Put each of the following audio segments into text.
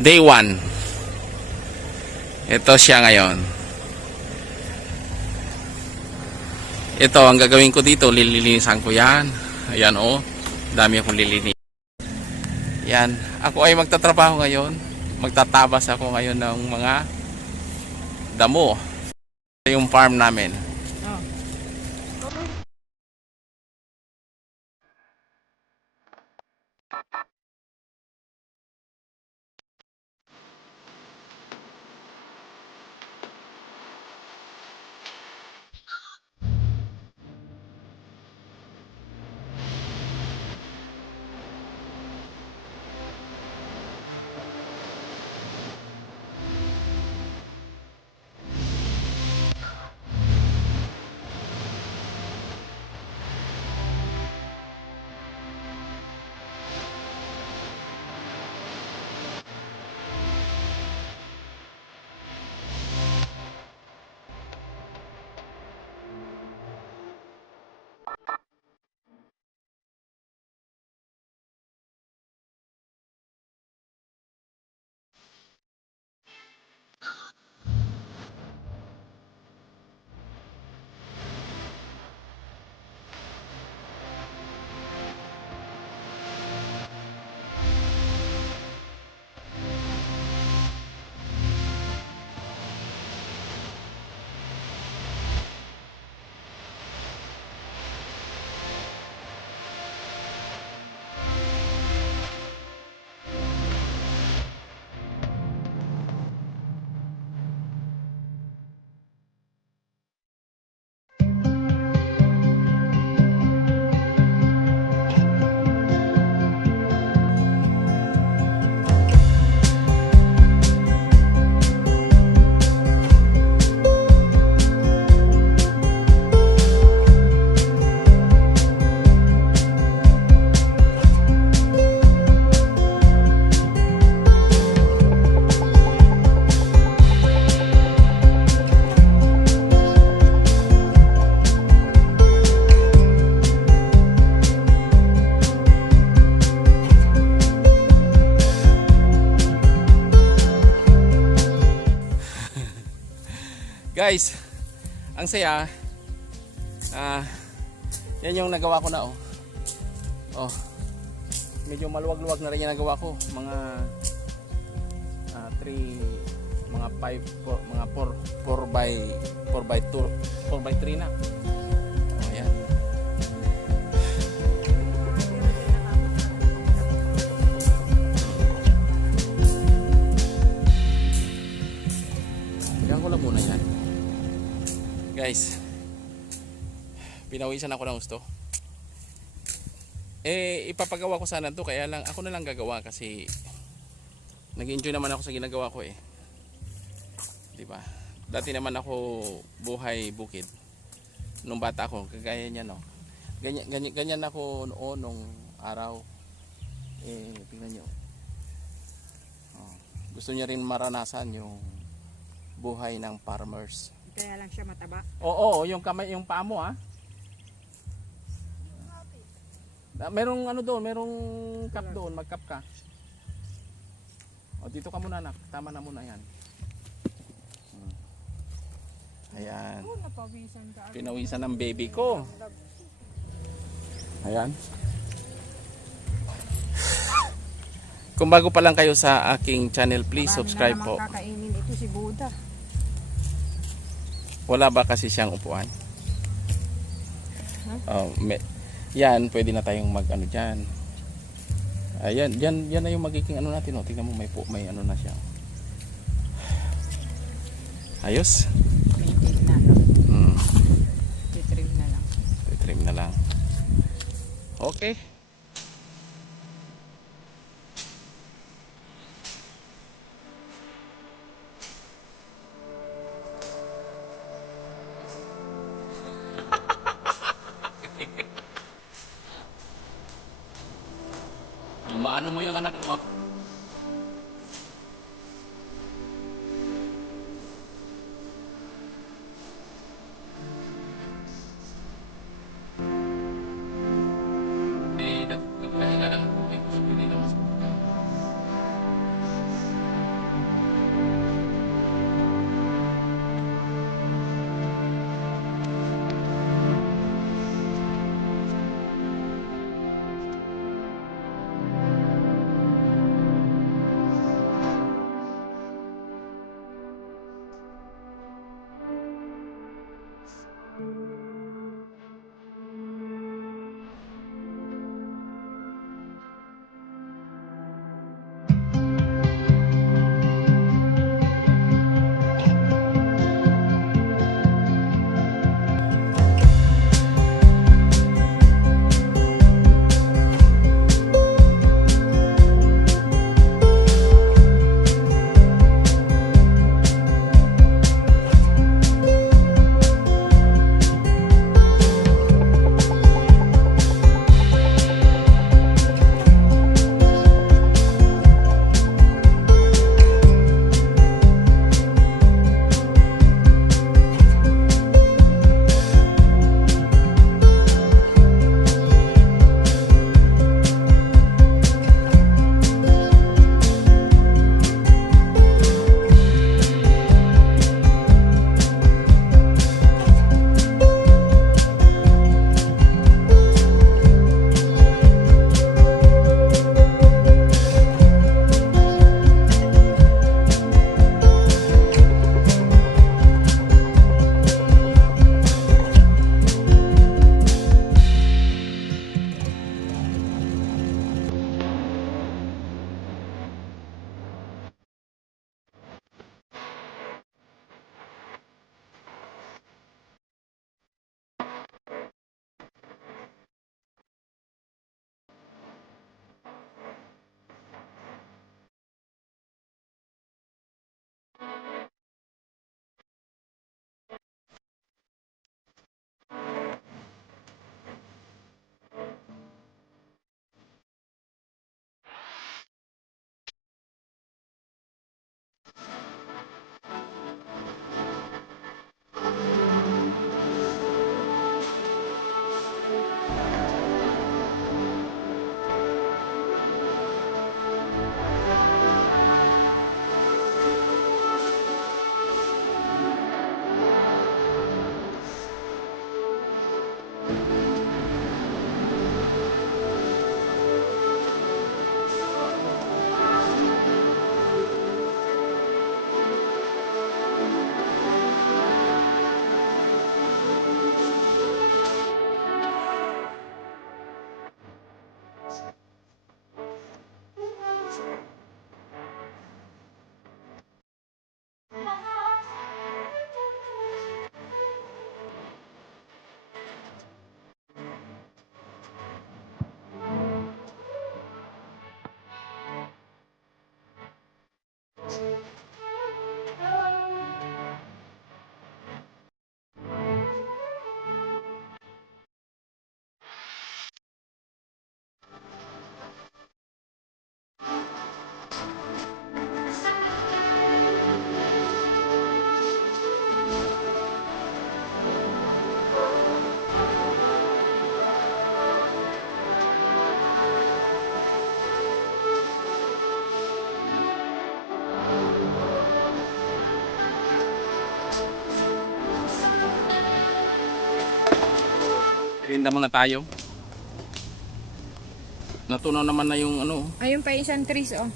Day 1. Ito siya ngayon. Ito ang gagawin ko dito, lilinisan ko yan. Ayan o, dami akong lilinis. Yan, ako ay magtatrabaho ngayon. Magtatabas ako ngayon ng mga damo. Ito yung farm namin. Guys, ang saya. Yan yung nagawa ko na oh. Oh. Medyo maluwag-luwag na rin yung nagawa ko. Mga 3 mga 5 mga 4 by 3 na. Oh, yan. Tingnan ko lang muna yan. Guys, pinawisan ako ng gusto. Ipapagawa ko sana to, kaya lang ako na lang gagawa kasi nag-enjoy naman ako sa ginagawa ko eh. 'Di ba? Dati naman ako buhay bukid. Nung bata ako, kagaya niya no. Ganyan ako noon nung araw. Tingnan niyo. Oh, gusto niya rin maranasan yung buhay ng farmers. Kaya lang siya mataba. Oo, yung kamay, yung paa mo ha. Merong ano doon, merong cup doon, mag-cup ka. O dito ka muna anak, tama na muna yan. Ayan. Pinawisan ng baby ko. Ayan. Kung bago pa lang kayo sa aking channel, please subscribe po. Kakainin ito si Buddha. Wala ba kasi siyang upuan? Yan, pwede na tayong mag ano dyan. Ayan, yan na yung magiging ano natin. Oh. Tingnan mo, may ano na siya. Ayos. Titrim na lang. Titrim na lang. Okay. Maano mo yung anak mo? Tinda muna tayo. Natunaw naman na yung ano. Ayun pa isang trees, oh.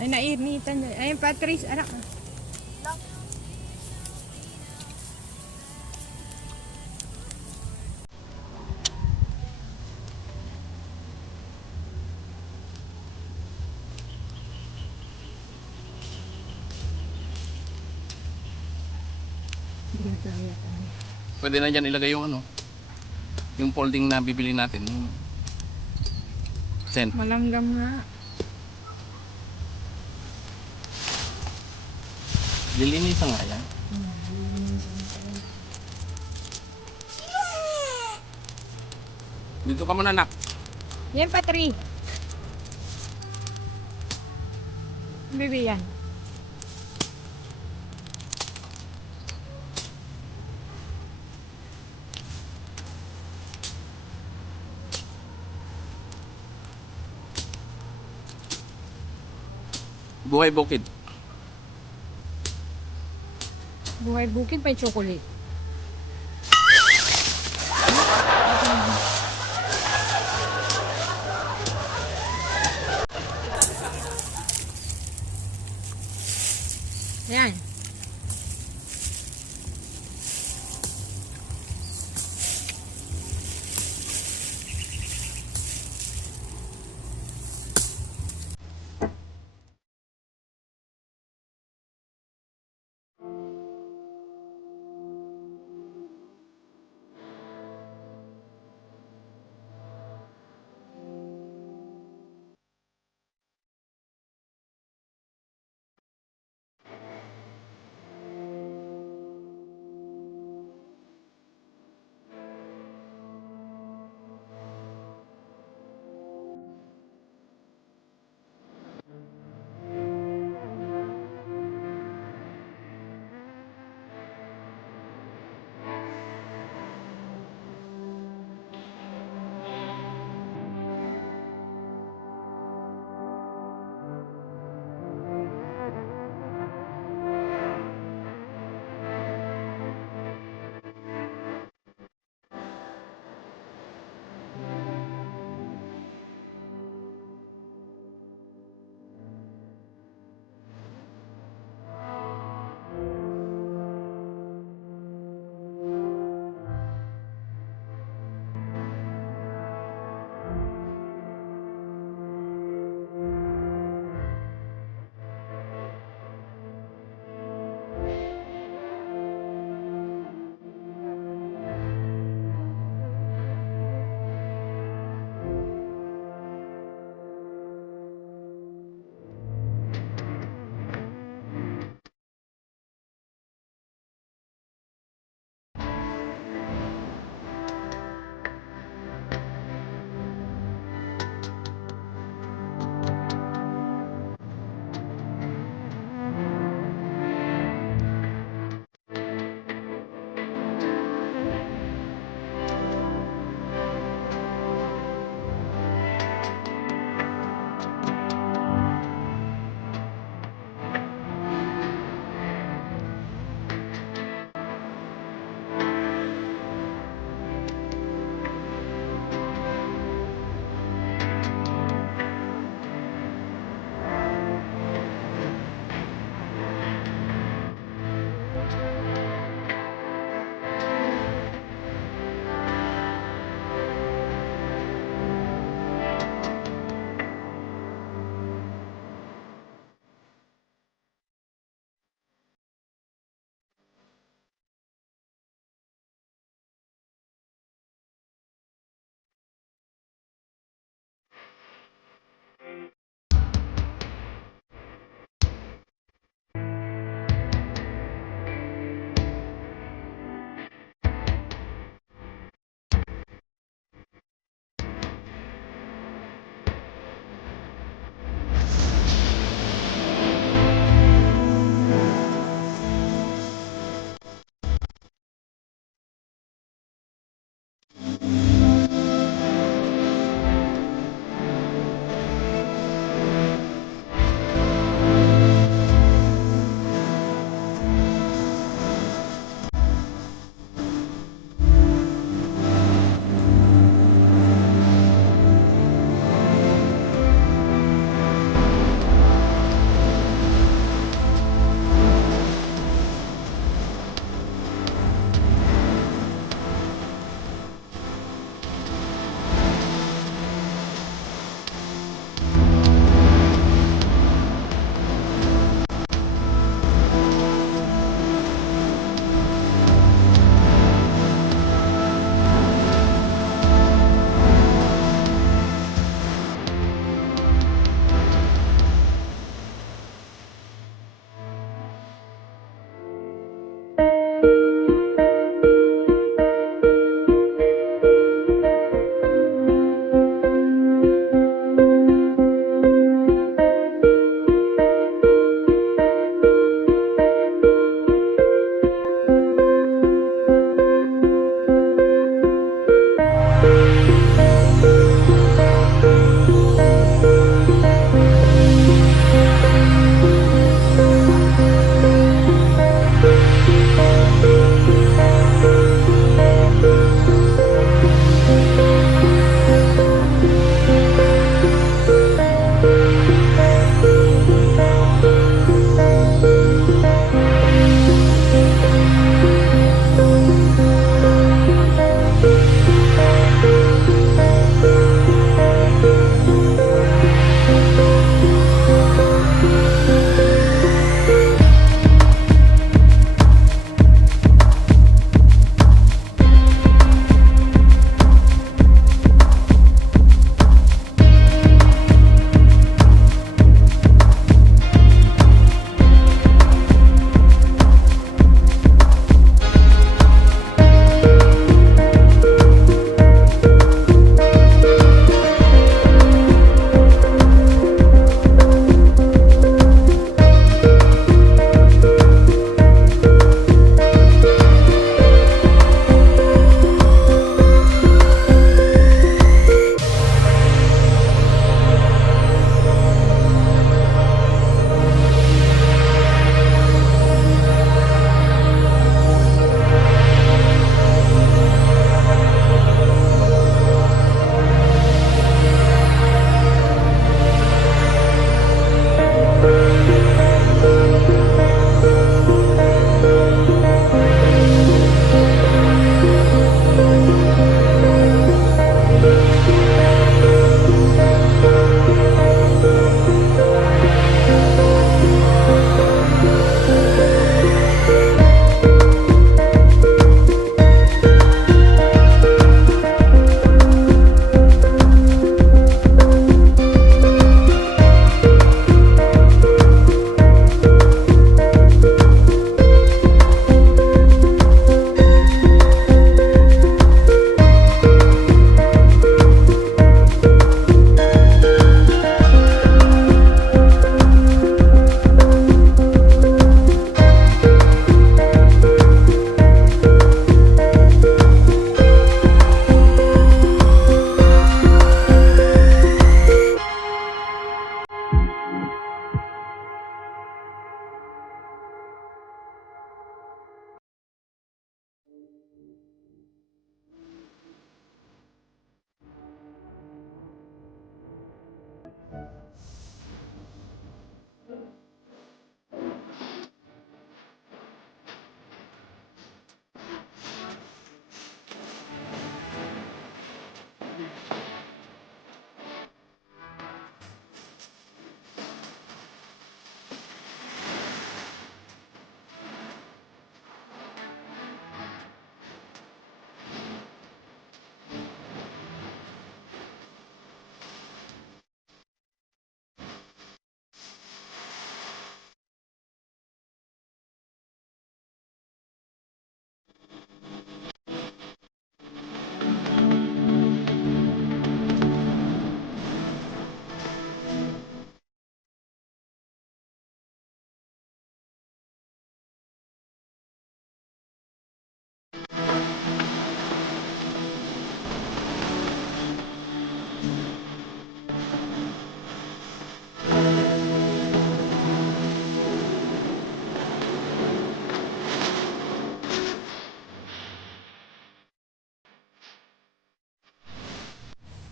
Ay, nainitan dyan. Ayun pa trees, anak. Pwede na dyan ilagay yung ano. Yung folding na bibili natin. Yung tent. Malanggam nga. Lilinisan nga yan. Dito ka muna, nak. Yan pa tree. Bibi yan. Buhay bukid. Buhay bukid pa yung chocolate. Yan.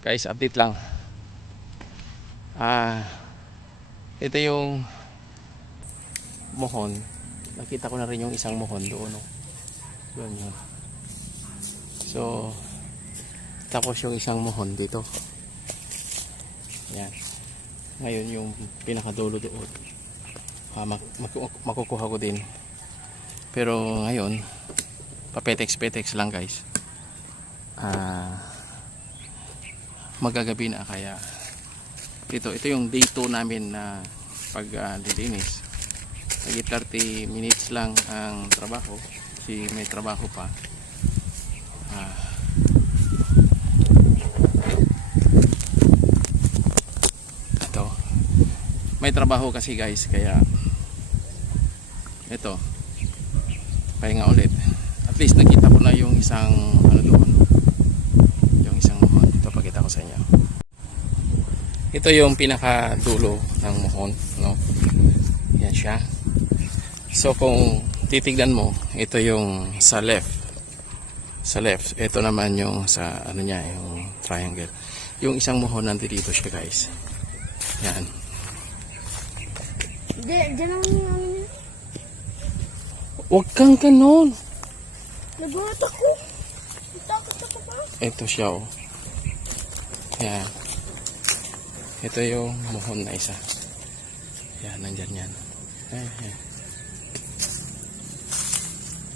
Guys, update lang. Ito yung mohon. Nakita ko na rin yung isang mohon doon. No? Doon yun. So, tapos yung isang mohon dito. Yan. Ngayon yung pinakadulo doon. Makukuha ko din. Pero ngayon, papetex-petex lang guys. Magagabi na kaya ito yung day 2 namin na paglilinis. Lagi 30 minutes lang ang trabaho kasi may trabaho pa. Ito may trabaho kasi guys, kaya ito pahinga ulit. At least nakita ko na yung isang ano doon, yung isang mohon. Ito pakita ko sa inyo. Ito yung pinakadulo ng mohon, no? Yan siya. So kung titignan mo, ito yung sa left. Sa left, ito naman yung sa ano niya, yung triangle. Yung isang mohon nandito siya guys. Yan. Diyan ang ano niya. Huwag kang ganon. Nagulat ako. Takot ako pa. Ito siya oh. Yan. Ito yung mohon na isa. Yan, nandyan yan.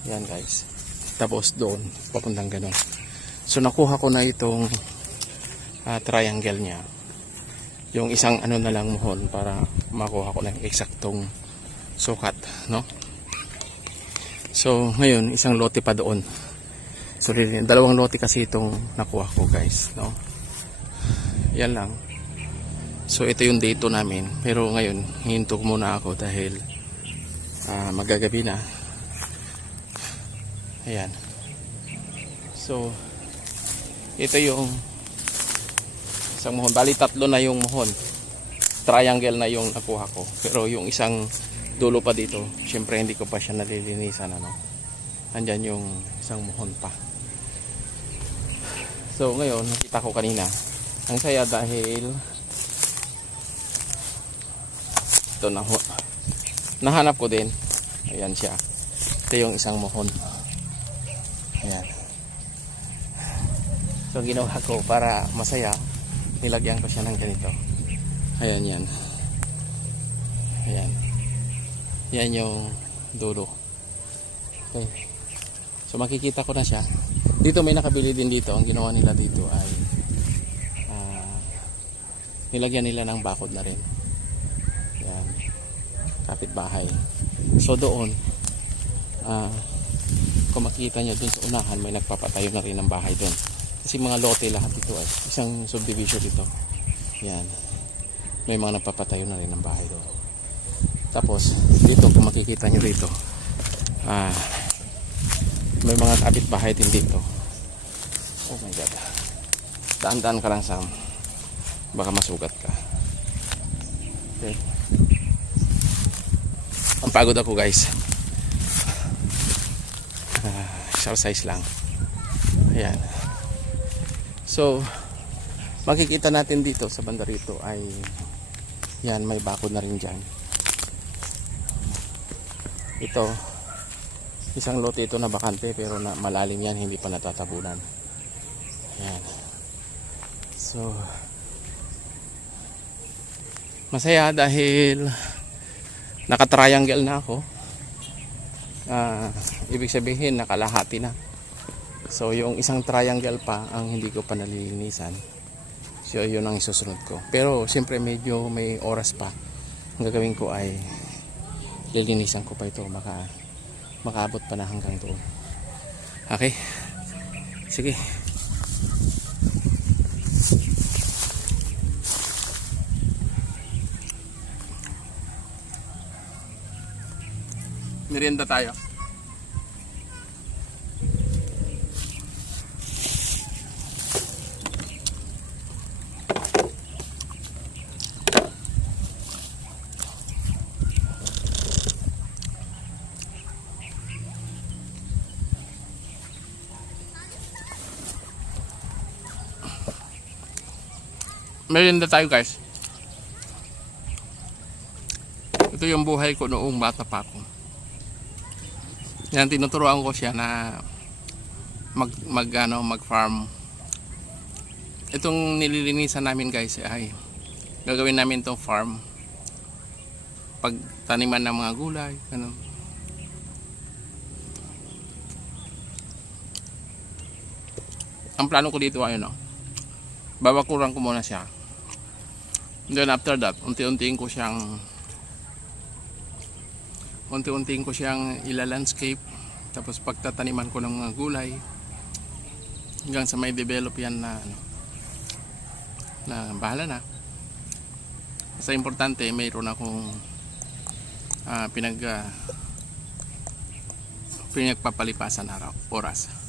Yan guys. Tapos doon, papuntang ganon. So nakuha ko na itong triangle niya. Yung isang ano na lang mohon para makuha ko na yung eksaktong sukat, no? So ngayon, isang lote pa doon. So dalawang lote kasi itong nakuha ko guys, no? Yan lang. So ito yung day 2 namin. Pero ngayon, hinto muna ako dahil magagabi na. Ayan. So ito yung isang mohon. Bali 3 na yung mohon. Triangle na yung nakuha ko. Pero yung isang dulo pa dito, syempre hindi ko pa siya nalilinisan, ano. Andyan yung isang mohon pa. So ngayon, nakita ko kanina. Ang saya dahil ito na, nahanap ko din. Ayan siya. Ito yung isang mohon. Ayan. So ginawa ko para masaya, nilagyan ko siya ng ganito. Ayan yan. Ayan. Yan yung dulo. Okay. So makikita ko na siya. Dito may nakabili din dito. Ang ginawa nila dito ay nilagyan nila ng bakod na rin. Yan. Kapitbahay. So doon kung makikita nyo dun sa unahan, may nagpapatayo na rin ng bahay dun. Kasi mga lote lahat ito ay isang subdivision dito. Yan. May mga nagpapatayo na rin ng bahay doon. Tapos dito kung makikita nyo rito, may mga kapitbahay din dito. Oh my god. Daan-daan ka lang, Sam. Baka masugat ka. Okay. Ang pagod ako guys. Exercise lang. Ayan. So makikita natin dito sa banda rito ay yan, may bakod na rin dyan. Ito isang lote ito na bakante, pero na malalim yan, hindi pa natatabunan. Ayan. So masaya dahil naka-triangle na ako. Ibig sabihin nakalahati na. So yung isang triangle pa ang hindi ko pa nalilinisan. So yun ang isusunod ko. Pero siyempre medyo may oras pa. Ang gagawin ko ay lilinisan ko pa ito. Makaabot pa na hanggang doon. Okay? Sige. Merienda tayo. Merienda tayo guys. Ito yung buhay ko noong bata pa ako. Yan, tinuturuan ko siya na mag-farm. Itong nililinisan namin guys ay gagawin namin tong farm. Pagtaniman ng mga gulay, ganun. Ang plano ko dito ay babakuran ko muna siya. Then after that, unti-untiin ko siyang ila-landscape. Tapos pagtataniman ko ng mga gulay hanggang sa may develop yan na bahala na. Basta importante, mayroon akong pinagpapalipasan oras.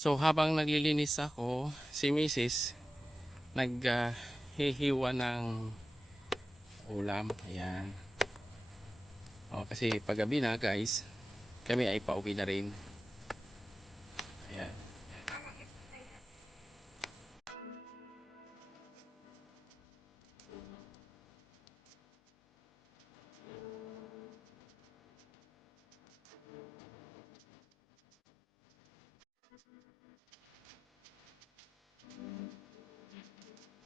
So habang naglilinis ako, si Mrs. naghihiwa ng ulam. Ayan. Kasi paggabi na guys, kami ay pauwi na rin.